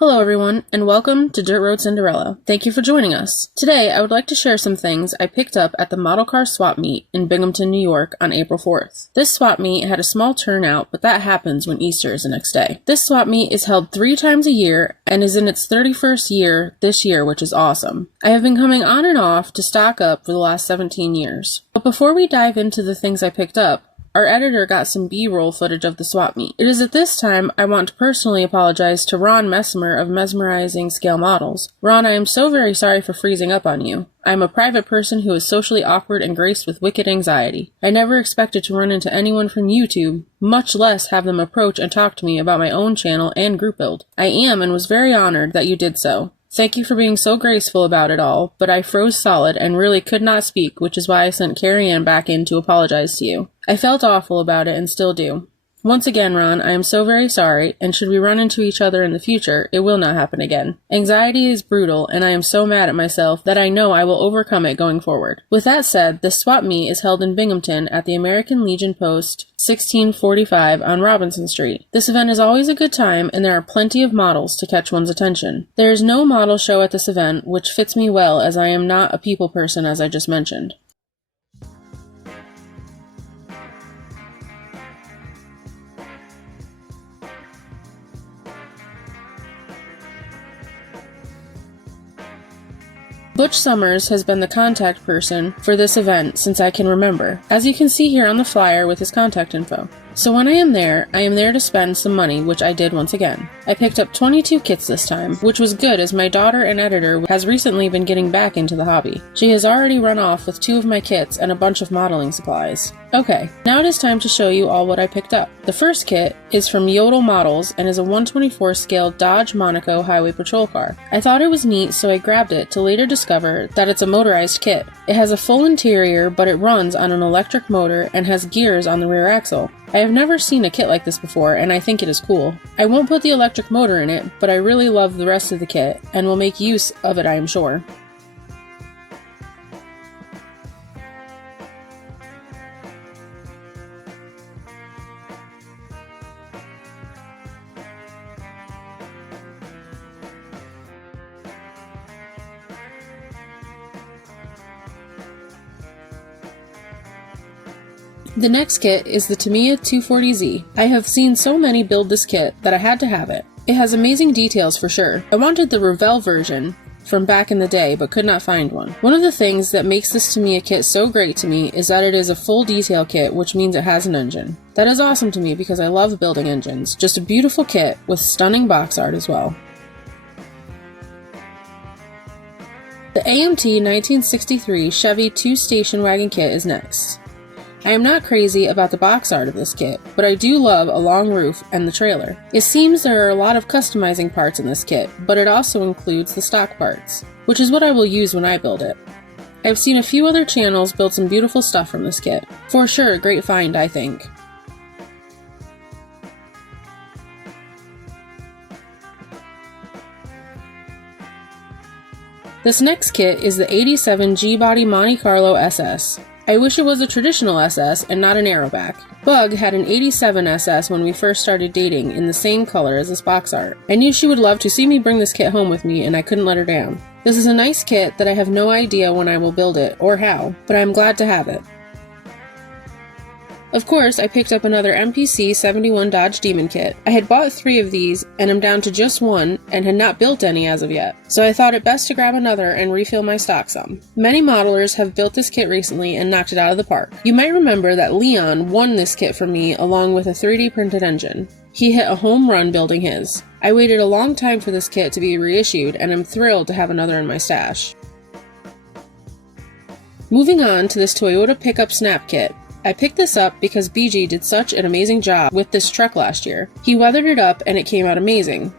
Hello everyone, and welcome to Dirt Road Cinderella. Thank you for joining us. Today, I would like to share some things I picked up at the Model Car Swap Meet in Binghamton, New York on April 4th. This swap meet had a small turnout, but that happens when Easter is the next day. This swap meet is held 3 times a year and is in its 31st year this year, which is awesome. I have been coming on and off to stock up for the last 17 years. But before we dive into the things I picked up, our editor got some B-roll footage of the swap meet. It is at this time I want to personally apologize to Ron Messamemer of Mesmerizing Scale Models. Ron, I am so very sorry for freezing up on you. I am a private person who is socially awkward and graced with wicked anxiety. I never expected to run into anyone from YouTube, much less have them approach and talk to me about my own channel and group build. I am and was very honored that you did so. Thank you for being so graceful about it all, but I froze solid and really could not speak, which is why I sent Carrie Ann back in to apologize to you. I felt awful about it and still do. Once again, Ron, I am so very sorry, and should we run into each other in the future, it will not happen again. Anxiety is brutal, and I am so mad at myself that I know I will overcome it going forward. With that said, the swap meet is held in Binghamton at the American Legion Post 1645 on Robinson Street. This event is always a good time, and there are plenty of models to catch one's attention. There is no model show at this event, which fits me well as I am not a people person as I just mentioned. Butch Summers has been the contact person for this event since I can remember, as you can see here on the flyer with his contact info. So when I am there to spend some money, which I did once again. I picked up 22 kits this time, which was good as my daughter and editor has recently been getting back into the hobby. She has already run off with 2 of my kits and a bunch of modeling supplies. Okay, now it is time to show you all what I picked up. The first kit is from Yodel Models and is a 1/24 scale Dodge Monaco Highway Patrol car. I thought it was neat, so I grabbed it to later discover that it's a motorized kit. It has a full interior, but it runs on an electric motor and has gears on the rear axle. I have never seen a kit like this before, and I think it is cool. I won't put the electric motor in it, but I really love the rest of the kit, and will make use of it, I am sure. The next kit is the Tamiya 240Z. I have seen so many build this kit that I had to have it. It has amazing details for sure. I wanted the Revell version from back in the day, but could not find one. One of the things that makes this Tamiya kit so great to me is that it is a full detail kit, which means it has an engine. That is awesome to me because I love building engines. Just a beautiful kit with stunning box art as well. The AMT 1963 Chevy 2 station wagon kit is next. I am not crazy about the box art of this kit, but I do love a long roof and the trailer. It seems there are a lot of customizing parts in this kit, but it also includes the stock parts, which is what I will use when I build it. I've seen a few other channels build some beautiful stuff from this kit. For sure, a great find, I think. This next kit is the 87 G-Body Monte Carlo SS. I wish it was a traditional SS and not an aeroback. Bug had an 87 SS when we first started dating in the same color as this box art. I knew she would love to see me bring this kit home with me and I couldn't let her down. This is a nice kit that I have no idea when I will build it or how, but I'm glad to have it. Of course, I picked up another MPC 71 Dodge Demon kit. I had bought 3 of these, and I'm down to just 1, and had not built any as of yet, so I thought it best to grab another and refill my stock some. Many modelers have built this kit recently and knocked it out of the park. You might remember that Leon won this kit from me along with a 3D printed engine. He hit a home run building his. I waited a long time for this kit to be reissued, and I'm thrilled to have another in my stash. Moving on to this Toyota pickup snap kit. I picked this up because BG did such an amazing job with this truck last year. He weathered it up and it came out amazing.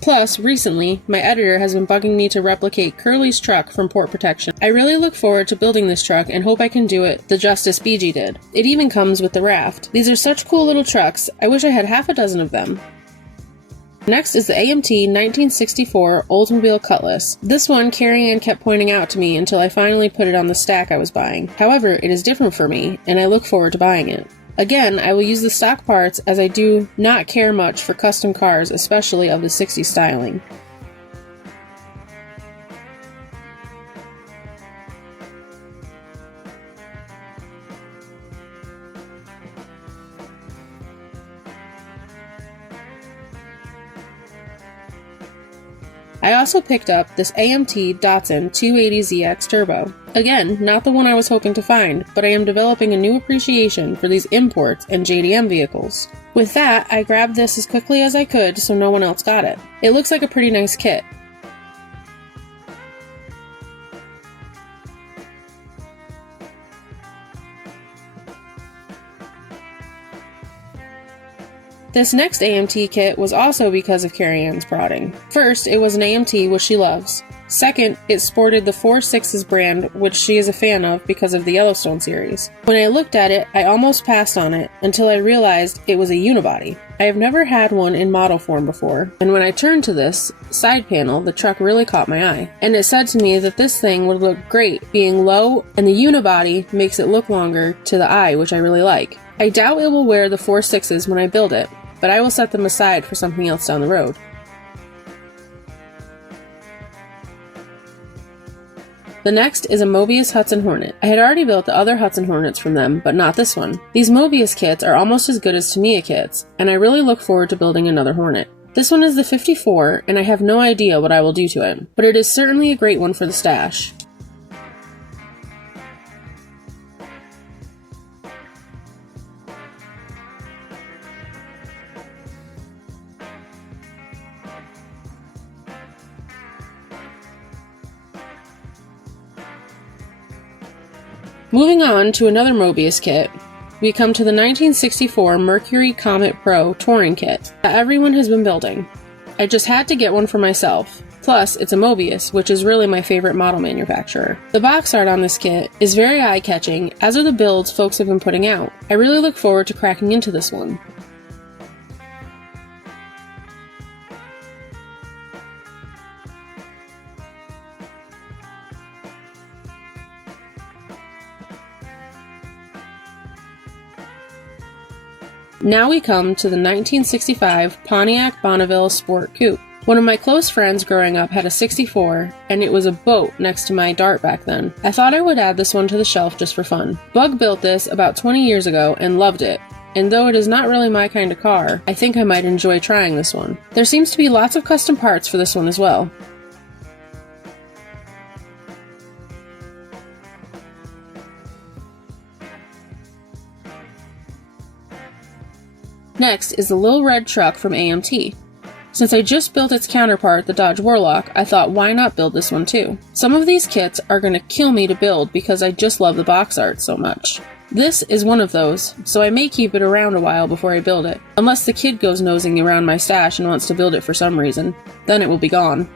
Plus, recently, my editor has been bugging me to replicate Curly's truck from Port Protection. I really look forward to building this truck and hope I can do it the justice BG did. It even comes with the raft. These are such cool little trucks, I wish I had half a dozen of them. Next is the AMT 1964 Oldsmobile Cutlass. This one Carrie Ann kept pointing out to me until I finally put it on the stack I was buying. However, it is different for me, and I look forward to buying it. Again, I will use the stock parts as I do not care much for custom cars, especially of the 60s styling. I also picked up this AMT Datsun 280ZX Turbo. Again, not the one I was hoping to find, but I am developing a new appreciation for these imports and JDM vehicles. With that, I grabbed this as quickly as I could so no one else got it. It looks like a pretty nice kit. This next AMT kit was also because of Carrie Ann's prodding. First, it was an AMT, which she loves. Second, it sported the 4.6's brand, which she is a fan of because of the Yellowstone series. When I looked at it, I almost passed on it until I realized it was a unibody. I have never had one in model form before, and when I turned to this side panel, the truck really caught my eye. And it said to me that this thing would look great being low, and the unibody makes it look longer to the eye, which I really like. I doubt it will wear the 4.6's when I build it, but I will set them aside for something else down the road. The next is a Mobius Hudson Hornet. I had already built the other Hudson Hornets from them, but not this one. These Mobius kits are almost as good as Tamiya kits, and I really look forward to building another Hornet. This one is the 54, and I have no idea what I will do to it, but it is certainly a great one for the stash. Moving on to another Mobius kit, we come to the 1964 Mercury Comet Pro Touring Kit that everyone has been building. I just had to get one for myself. Plus, it's a Mobius, which is really my favorite model manufacturer. The box art on this kit is very eye-catching, as are the builds folks have been putting out. I really look forward to cracking into this one. Now we come to the 1965 Pontiac Bonneville Sport Coupe. One of my close friends growing up had a 64, and it was a boat next to my Dart back then. I thought I would add this one to the shelf just for fun. Bug built this about 20 years ago and loved it, and though it is not really my kind of car, I think I might enjoy trying this one. There seems to be lots of custom parts for this one as well. Next is the little red truck from AMT. Since I just built its counterpart, the Dodge Warlock, I thought why not build this one too. Some of these kits are going to kill me to build because I just love the box art so much. This is one of those, so I may keep it around a while before I build it, unless the kid goes nosing around my stash and wants to build it for some reason. Then it will be gone.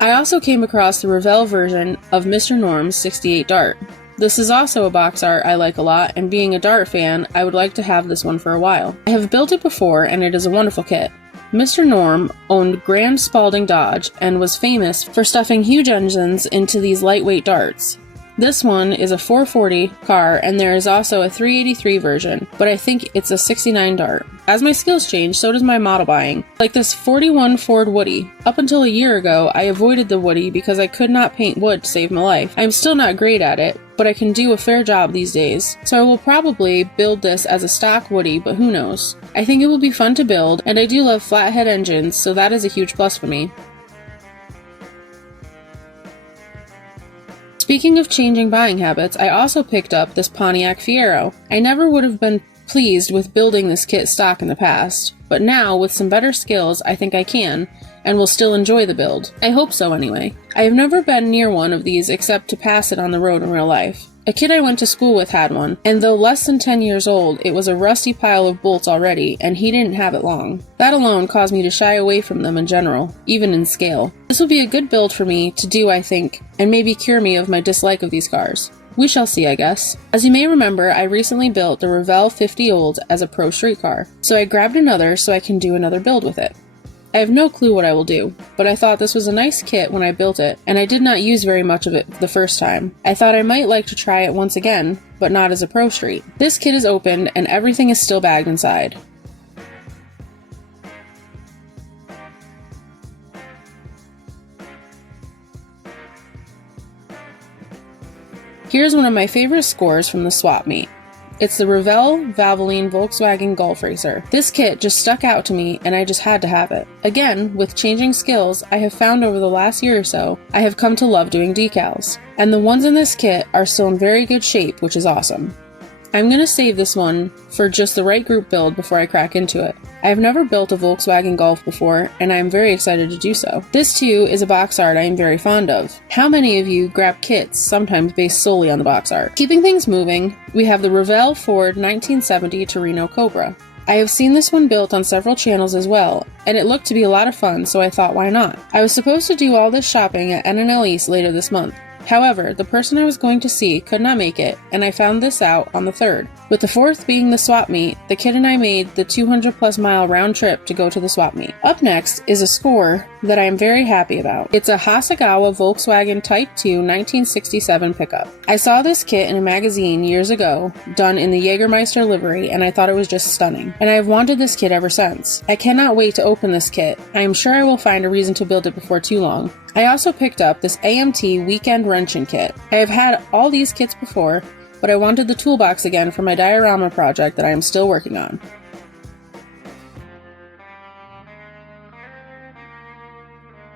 I also came across the Revell version of Mr. Norm's 68 Dart. This is also a box art I like a lot, and being a Dart fan, I would like to have this one for a while. I have built it before, and it is a wonderful kit. Mr. Norm owned Grand Spalding Dodge and was famous for stuffing huge engines into these lightweight darts. This one is a 440 car, and there is also a 383 version, but I think it's a 69 Dart. As my skills change, so does my model buying. Like this 41 Ford Woody. Up until a year ago, I avoided the Woody because I could not paint wood to save my life. I am still not great at it, but I can do a fair job these days, so I will probably build this as a stock Woody, but who knows. I think it will be fun to build, and I do love flathead engines, so that is a huge plus for me. Speaking of changing buying habits, I also picked up this Pontiac Fiero. I never would have been pleased with building this kit stock in the past, but now, with some better skills, I think I can, and will still enjoy the build. I hope so anyway. I have never been near one of these except to pass it on the road in real life. A kid I went to school with had one, and though less than 10 years old, it was a rusty pile of bolts already, and he didn't have it long. That alone caused me to shy away from them in general, even in scale. This will be a good build for me to do, I think, and maybe cure me of my dislike of these cars. We shall see, I guess. As you may remember, I recently built the Revell 50 Old as a pro street car, so I grabbed another so I can do another build with it. I have no clue what I will do, but I thought this was a nice kit when I built it, and I did not use very much of it the first time. I thought I might like to try it once again, but not as a pro street. This kit is opened, and everything is still bagged inside. Here's one of my favorite scores from the swap meet. It's the Revell Valvoline Volkswagen Golf Racer. This kit just stuck out to me and I just had to have it. Again, with changing skills, I have found over the last year or so, I have come to love doing decals. And the ones in this kit are still in very good shape, which is awesome. I'm going to save this one for just the right group build before I crack into it. I have never built a Volkswagen Golf before, and I am very excited to do so. This too is a box art I am very fond of. How many of you grab kits, sometimes based solely on the box art? Keeping things moving, we have the Revell Ford 1970 Torino Cobra. I have seen this one built on several channels as well, and it looked to be a lot of fun, so I thought why not? I was supposed to do all this shopping at NNL East later this month. However, the person I was going to see could not make it, and I found this out on the 3rd. With the 4th being the swap meet, the kid and I made the 200+ mile round trip to go to the swap meet. Up next is a score that I am very happy about. It's a Hasegawa Volkswagen Type 2 1967 pickup. I saw this kit in a magazine years ago, done in the Jägermeister livery, and I thought it was just stunning. And I have wanted this kit ever since. I cannot wait to open this kit. I am sure I will find a reason to build it before too long. I also picked up this AMT weekend wrenching kit. I have had all these kits before, but I wanted the toolbox again for my diorama project that I am still working on.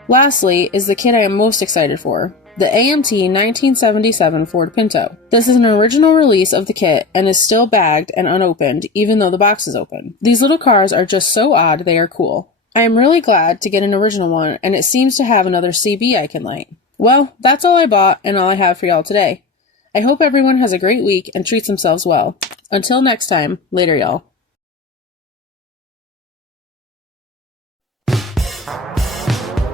Lastly is the kit I am most excited for, the AMT 1977 Ford Pinto. This is an original release of the kit and is still bagged and unopened, even though the box is open. These little cars are just so odd they are cool. I am really glad to get an original one, and it seems to have another CB I can light. Well, that's all I bought and all I have for y'all today. I hope everyone has a great week and treats themselves well. Until next time, later y'all.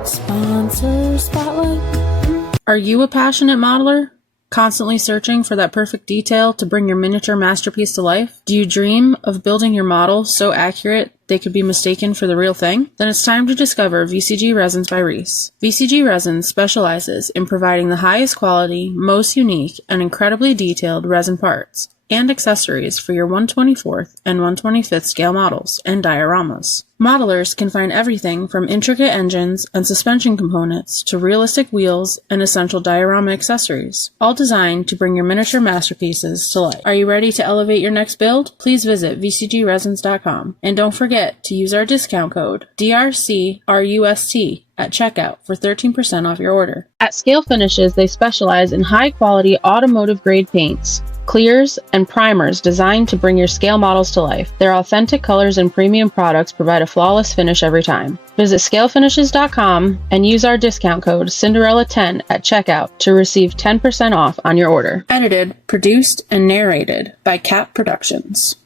Sponsor Spotlight. Are you a passionate modeler? Constantly searching for that perfect detail to bring your miniature masterpiece to life? Do you dream of building your model so accurate they could be mistaken for the real thing? Then it's time to discover VCG Resins by Reese. VCG Resins specializes in providing the highest quality, most unique, and incredibly detailed resin parts and accessories for your 1/24th and 1/25th scale models and dioramas. Modelers can find everything from intricate engines and suspension components to realistic wheels and essential diorama accessories, all designed to bring your miniature masterpieces to life. Are you ready to elevate your next build? Please visit vcgresins.com and don't forget to use our discount code DRCRUST at checkout for 13% off your order. At Scale Finishes, they specialize in high-quality automotive-grade paints, clears, and primers designed to bring your scale models to life. Their authentic colors and premium products provide a flawless finish every time. Visit scalefinishes.com and use our discount code Cinderella10 at checkout to receive 10% off on your order. Edited, produced, and narrated by Cap Productions.